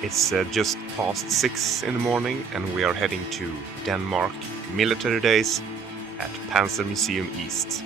It's just past 6 in the morning and we are heading to Denmark Military Days at Panzermuseum East.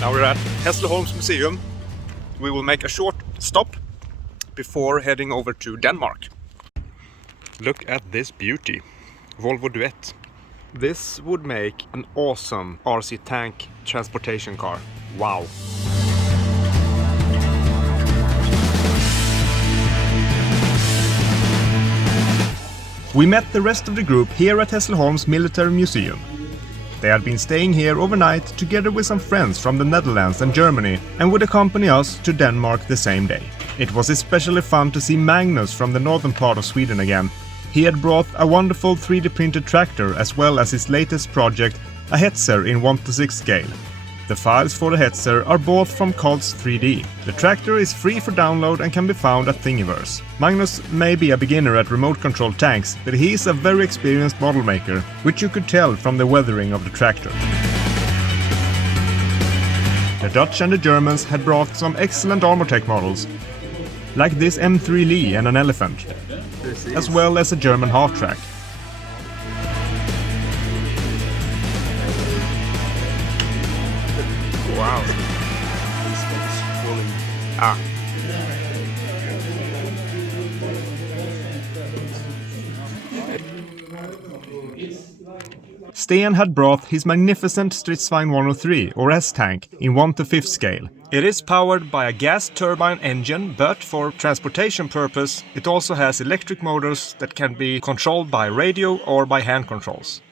Now we're at Hässleholms Museum. We will make a short stop before heading over to Denmark. Look at this beauty, Volvo Duet. This would make an awesome RC tank transportation car. Wow! We met the rest of the group here at Hässleholms Military Museum. They had been staying here overnight together with some friends from the Netherlands and Germany and would accompany us to Denmark the same day. It was especially fun to see Magnus from the northern part of Sweden again. He had brought a wonderful 3D printed tractor as well as his latest project, a Hetzer in 1:6 scale. The files for the Hetzer are bought from Cods 3D. The tractor is free for download and can be found at Thingiverse. Magnus may be a beginner at remote-controlled tanks, but he is a very experienced model maker, which you could tell from the weathering of the tractor. The Dutch and the Germans had brought some excellent Armortech models, like this M3 Lee and an elephant, as well as a German half-track. Wow. Sten had brought his magnificent Stridsvagn 103 or S-tank in 1/5 scale. It is powered by a gas turbine engine, but for transportation purpose it also has electric motors that can be controlled by radio or by hand controls.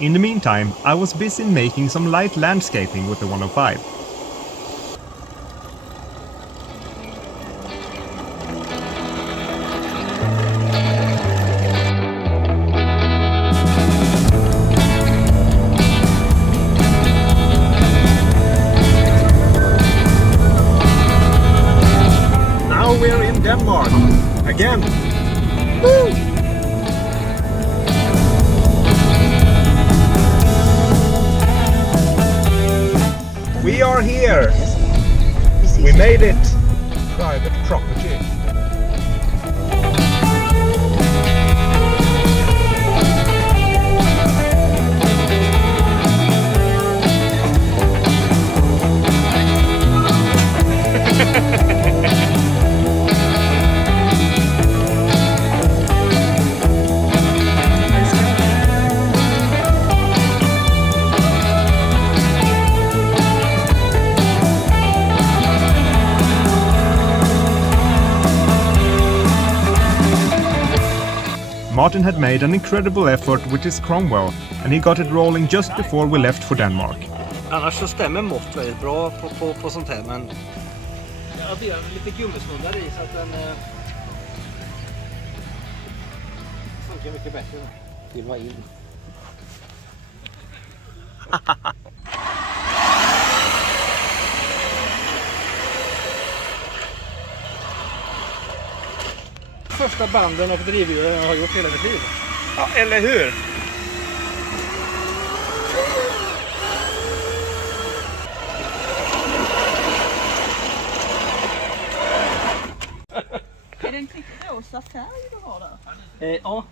In the meantime, I was busy making some light landscaping with the 105. Now we're in Denmark again. Woo! We are here! We made it! Private property. Martin had made an incredible effort with his Cromwell, and he got it rolling just before we left for Denmark. Annars så stämmer mått väldigt bra på sånt här, men jag blir lite gummisnoddar i så att den funkar mycket bättre. Filma in. Första banden och drivhjulen jag har gjort hela mitt liv. Ja, eller hur? Är det en rosa färg du har där? Ja.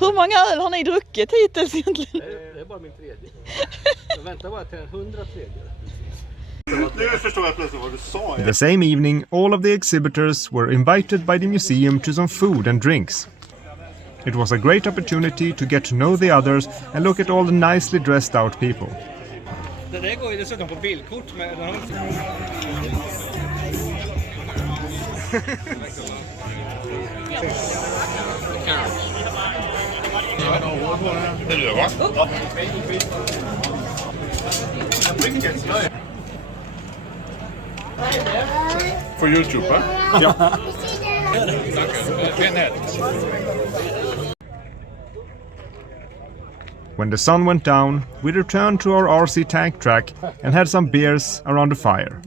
Hur många öl har ni druckit hittills egentligen? Det är bara min tredje. Jag väntar bara till 103. Nu förstår jag plötsligt vad du sa. The same evening, all of the exhibitors were invited by the museum to some food and drinks. It was a great opportunity to get to know the others and look at all the nicely dressed out people. Det där går ju dessutom på bildkort med den har Det är du va? Ja. På YouTube va? Ja. When the sun went down, we returned to our RC tank track and had some beers around the fire.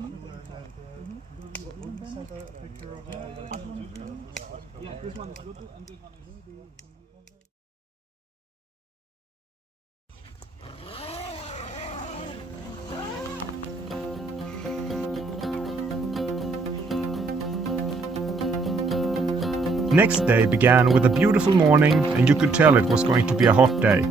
Next day began with a beautiful morning, and you could tell it was going to be a hot day.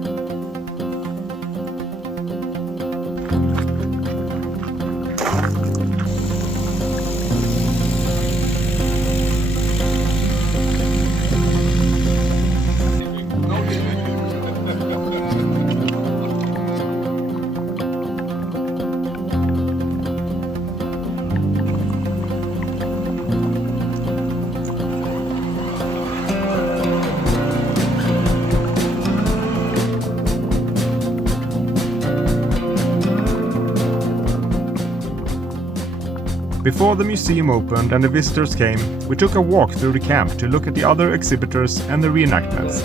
Before the museum opened and the visitors came, we took a walk through the camp to look at the other exhibitors and the reenactments.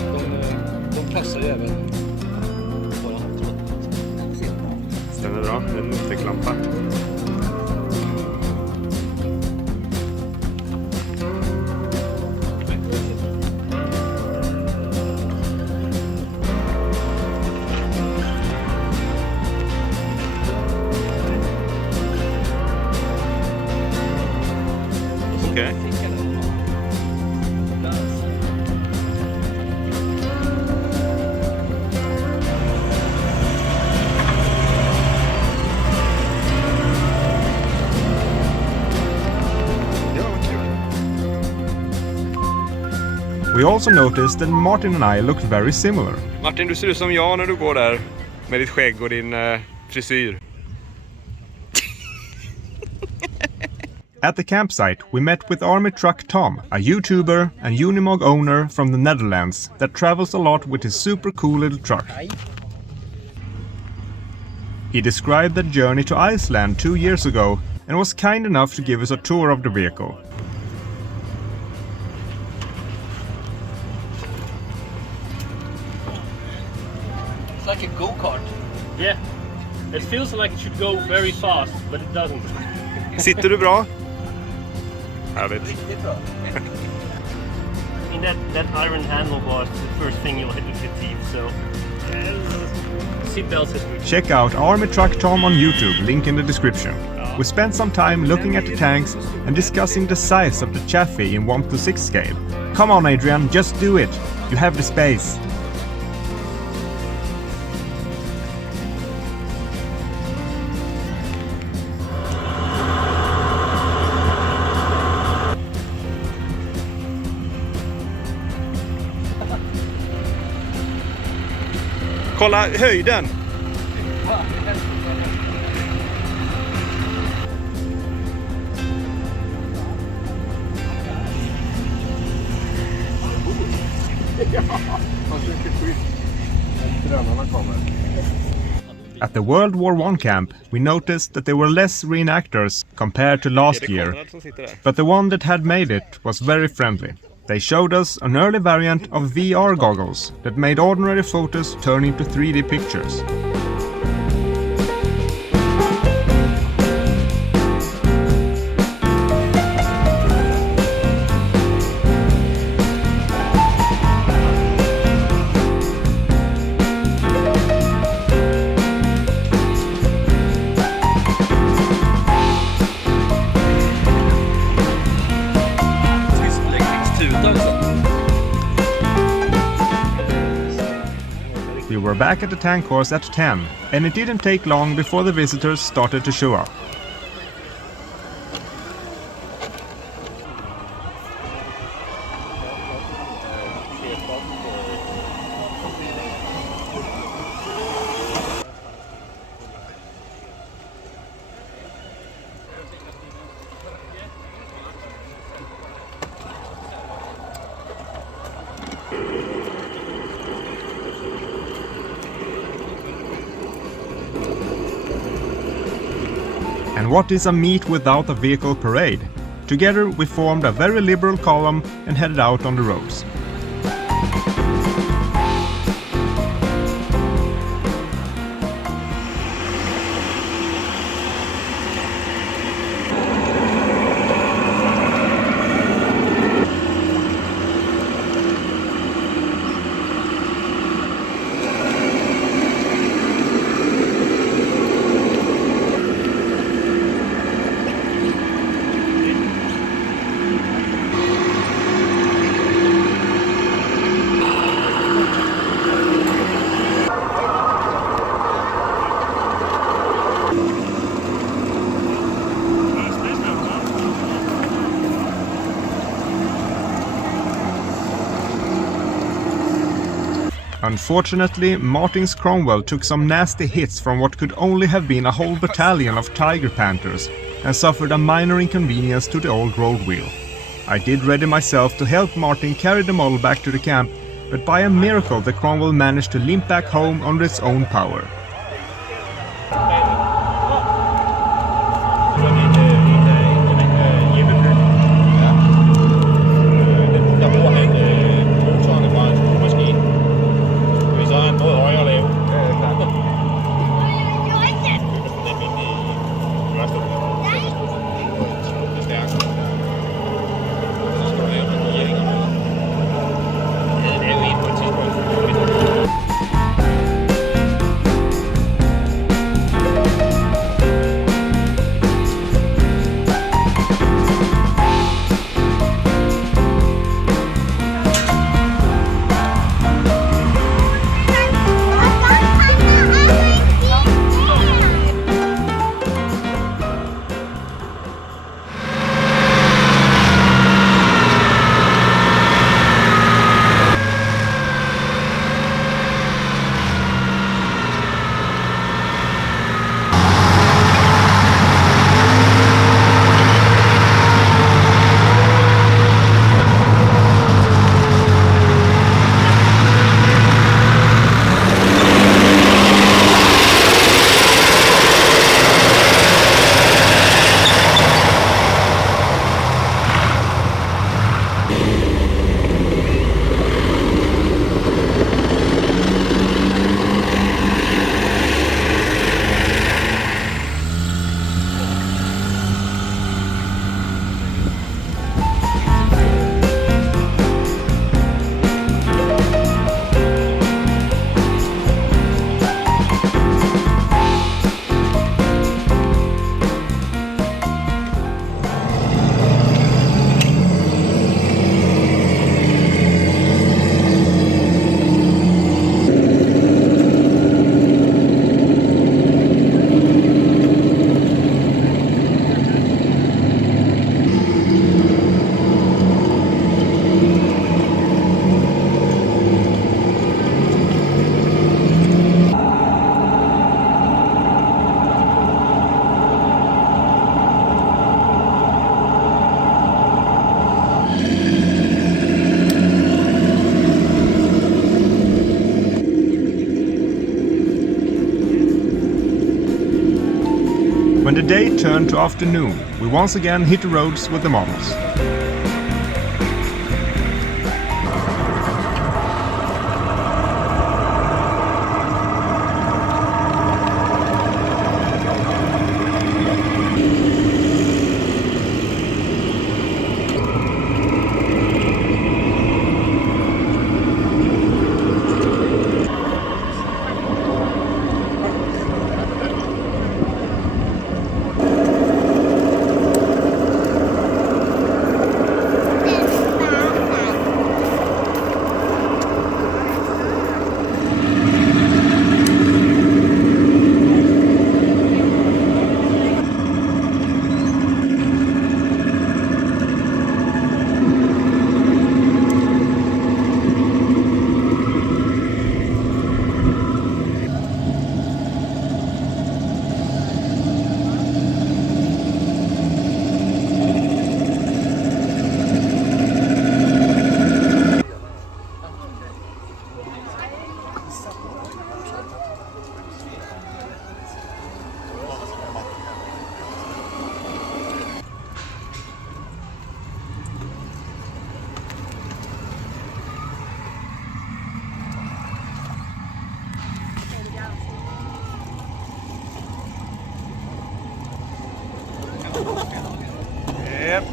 De passar ju även. Stämmer bra, en ficklampa. Okay. We also noticed that Martin and I looked very similar. Martin, du ser ut som jag när du går där med ditt skägg och din frisyr. At the campsite, we met with Army Truck Tom, a YouTuber and Unimog owner from the Netherlands that travels a lot with his super cool little truck. He described the journey to Iceland 2 years ago and was kind enough to give us a tour of the vehicle. It's like a go-kart. Yeah, it feels like it should go very fast, but it doesn't. Sitter du bra? Härligt. Riktigt bra. I mean, that iron handlebar is the first thing you'll hit with your teeth, so seatbelts is good. Check out Army Truck Tom on YouTube, link in the description. We spent some time looking at the tanks and discussing the size of the Chaffee in 1:6 scale. Come on Adrian, just do it! You have the space! Kolla höjden! At the World War I camp, we noticed that there were less reenactors compared to last year, but the one that had made it was very friendly. They showed us an early variant of VR goggles that made ordinary photos turn into 3D pictures. We were back at the tank course at 10, and it didn't take long before the visitors started to show up. And what is a meet without a vehicle parade? Together we formed a very liberal column and headed out on the roads. Unfortunately, Martin's Cromwell took some nasty hits from what could only have been a whole battalion of Tiger Panthers and suffered a minor inconvenience to the old road wheel. I did ready myself to help Martin carry the model back to the camp, but by a miracle the Cromwell managed to limp back home under its own power. When the day turned to afternoon, we once again hit the roads with the models. Yep.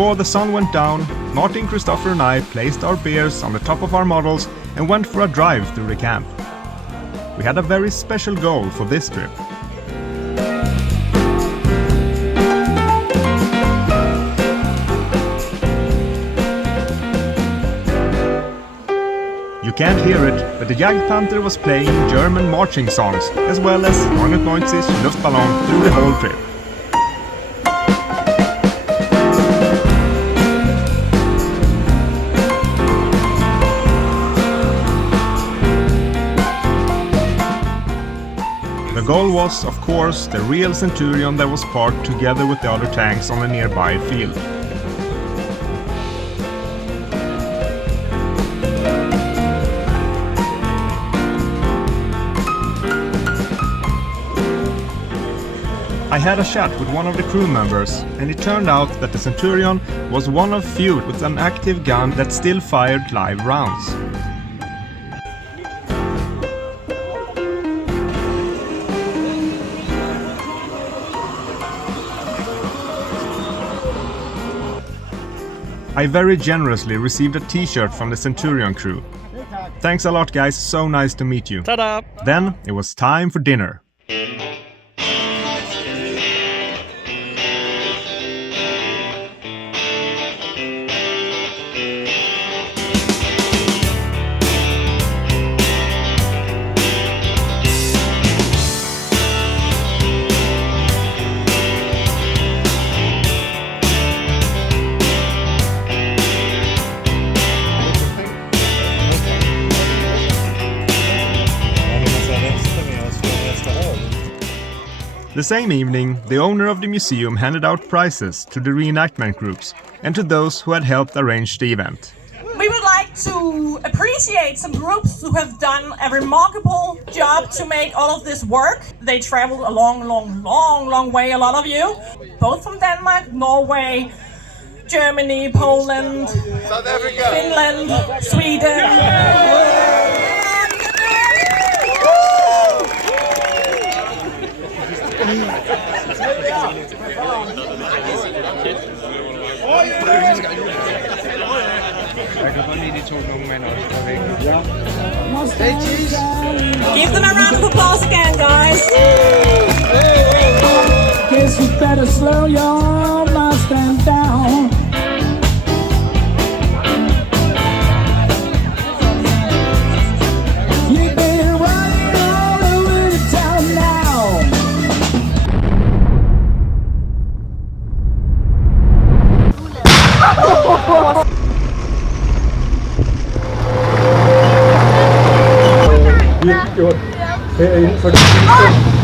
Before the sun went down, Martin, Christopher and I placed our beers on the top of our models and went for a drive through the camp. We had a very special goal for this trip. You can't hear it, but the Jagdpanther was playing German marching songs as well as 99 Luftballon through the whole trip. The goal was, of course, the real Centurion that was parked together with the other tanks on a nearby field. I had a chat with one of the crew members, and it turned out that the Centurion was one of few with an active gun that still fired live rounds. I very generously received a t-shirt from the Centurion crew. Thanks a lot, guys, so nice to meet you. Ta-da! Then it was time for dinner. The same evening, the owner of the museum handed out prizes to the reenactment groups and to those who had helped arrange the event. We would like to appreciate some groups who have done a remarkable job to make all of this work. They traveled a long way, a lot of you, both from Denmark, Norway, Germany, Poland, South Africa, Finland, Sweden. Give them a round of applause again, guys. Guess you better slow your Mustang down. You've been running all over the town now. Gjort. Det er inden for det sidste